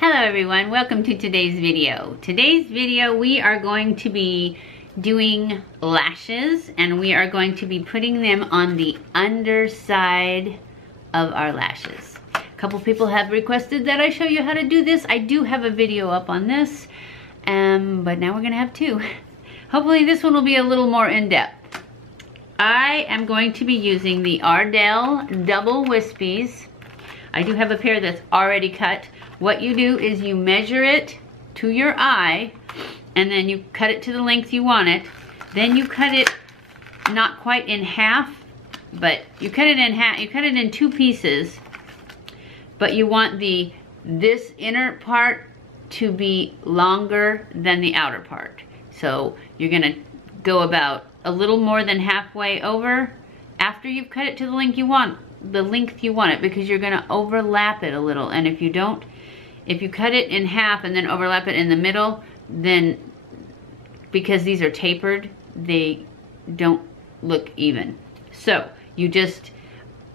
Hello everyone, welcome to today's video. Today's video we are going to be doing lashes and we are going to be putting them on the underside of our lashes. A couple people have requested that I show you how to do this. I do have a video up on this, but now we're gonna have two. Hopefully this one will be a little more in-depth. I am going to be using the ARDELL double Wispies. I do have a pair that's already cut. What you do is you measure it to your eye and then you cut it to the length you want it. Then you cut it not quite in half, but you cut it in half, you cut it in two pieces, but you want this inner part to be longer than the outer part. So you're gonna go about a little more than halfway over after you've cut it to the length you want it, because you're gonna overlap it a little. And if you cut it in half and then overlap it in the middle, then because these are tapered, they don't look even. So you just,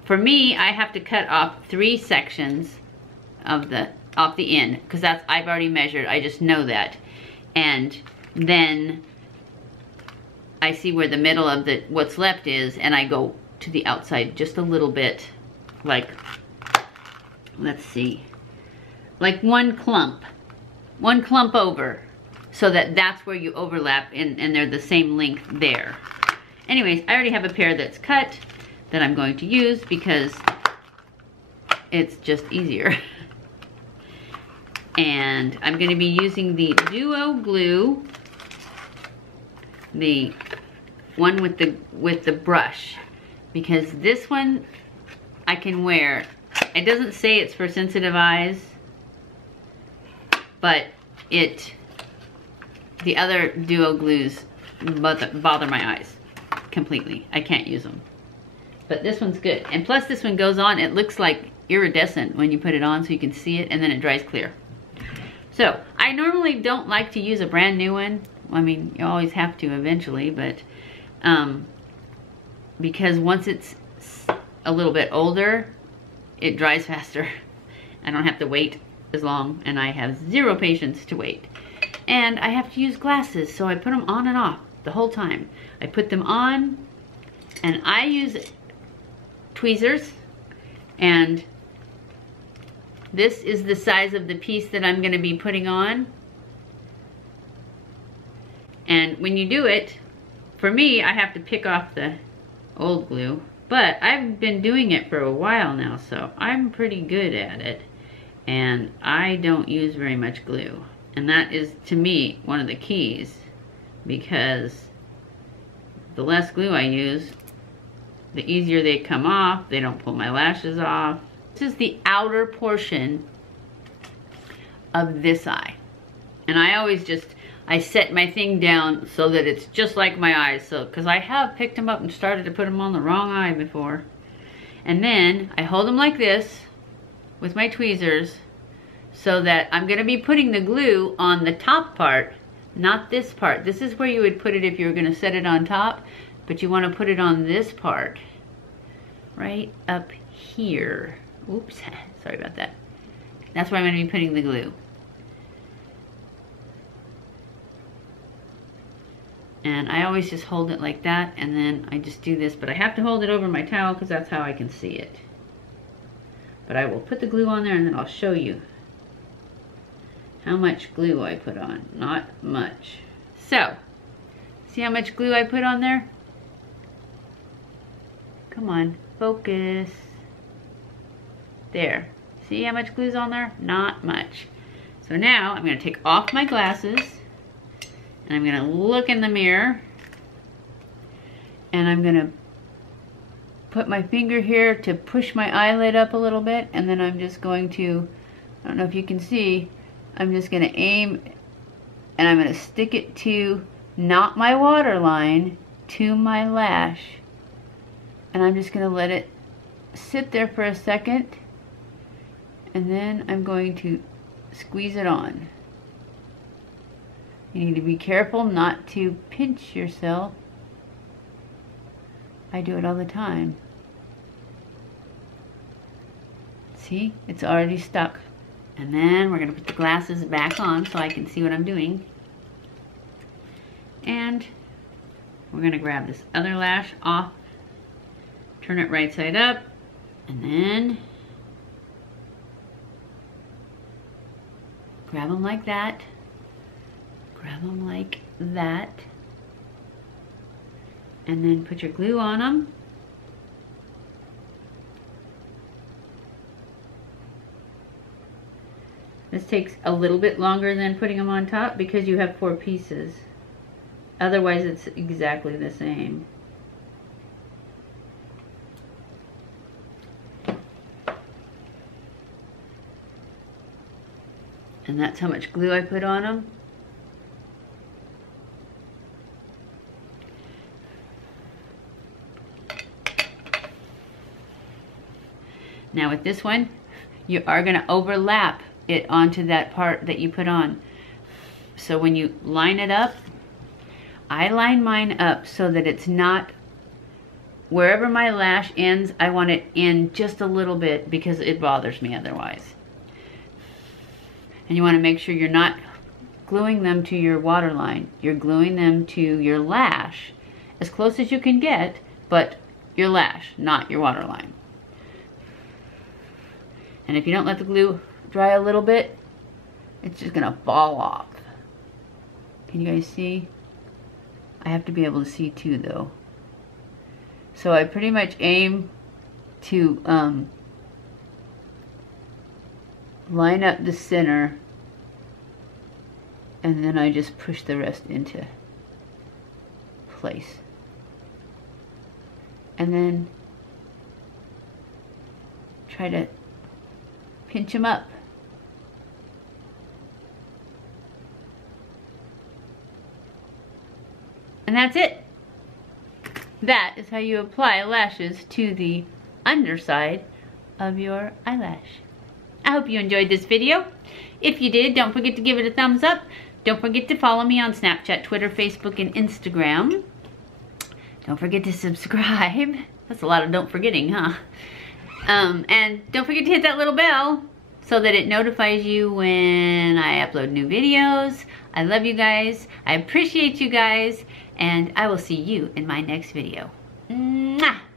for me, I have to cut off 3 sections of off the end, because I've already measured, I just know that. And then I see where the middle of what's left is, and I go to the outside just a little bit, like, let's see, like one clump over, so that's where you overlap and they're the same length there. Anyways, I already have a pair that's cut that I'm going to use because it's just easier. And I'm going to be using the Duo Glue, the one with the brush, because this one I can wear. It doesn't say it's for sensitive eyes, but the other Duo Glues bother my eyes completely. I can't use them. But this one's good. And plus this one goes on, it looks like iridescent when you put it on, so you can see it, and then it dries clear. So I normally don't like to use a brand new one. I mean, you always have to eventually, but because once it's a little bit older, it dries faster. I don't have to wait as long, and I have zero patience to wait. And I have to use glasses, so I put them on and off the whole time. I put them on, and I use tweezers, and this is the size of the piece that I'm going to be putting on. And when you do it, for me, I have to pick off the old glue, but I've been doing it for a while now, so I'm pretty good at it. And I don't use very much glue. And that is, to me, one of the keys, because the less glue I use, the easier they come off. They don't pull my lashes off. This is the outer portion of this eye. And I set my thing down so that it's just like my eyes. So, because I have picked them up and started to put them on the wrong eye before. And then I hold them like this with my tweezers, so that I'm gonna be putting the glue on the top part, not this part. This is where you would put it if you were gonna set it on top, but you wanna put it on this part, right up here. Oops, sorry about that. That's where I'm gonna be putting the glue. And I always just hold it like that, and then I just do this, but I have to hold it over my towel because that's how I can see it. But I will put the glue on there, and then I'll show you how much glue I put on. Not much. So, see how much glue I put on there? Come on, focus. There. See how much glue's on there? Not much. So now I'm going to take off my glasses, and I'm going to look in the mirror, and I'm going to put my finger here to push my eyelid up a little bit, and then I'm just going to, I don't know if you can see, I'm just going to aim, and I'm going to stick it to, not my waterline, to my lash. And I'm just going to let it sit there for a second, and then I'm going to squeeze it on. You need to be careful not to pinch yourself. I do it all the time. See, it's already stuck. And then we're gonna put the glasses back on so I can see what I'm doing. And we're gonna grab this other lash off, turn it right side up, and then grab them like that, grab them like that, and then put your glue on them. This takes a little bit longer than putting them on top because you have 4 pieces. Otherwise it's exactly the same. And that's how much glue I put on them. Now with this one, you are going to overlap it onto that part that you put on. So when you line it up, I line mine up so that it's not, wherever my lash ends, I want it in just a little bit because it bothers me otherwise. And you want to make sure you're not gluing them to your waterline. You're gluing them to your lash as close as you can get, but your lash, not your waterline. And if you don't let the glue dry a little bit, it's just gonna fall off. Can you guys see? I have to be able to see too though. So I pretty much aim to line up the center, and then I just push the rest into place. And then try to pinch them up. And that's it. That is how you apply lashes to the underside of your eyelash. I hope you enjoyed this video. If you did, don't forget to give it a thumbs up. Don't forget to follow me on Snapchat, Twitter, Facebook, and Instagram. Don't forget to subscribe. That's a lot of don't forgetting, huh? And don't forget to hit that little bell so that it notifies you when I upload new videos. I love you guys. I appreciate you guys. And I will see you in my next video. Mwah!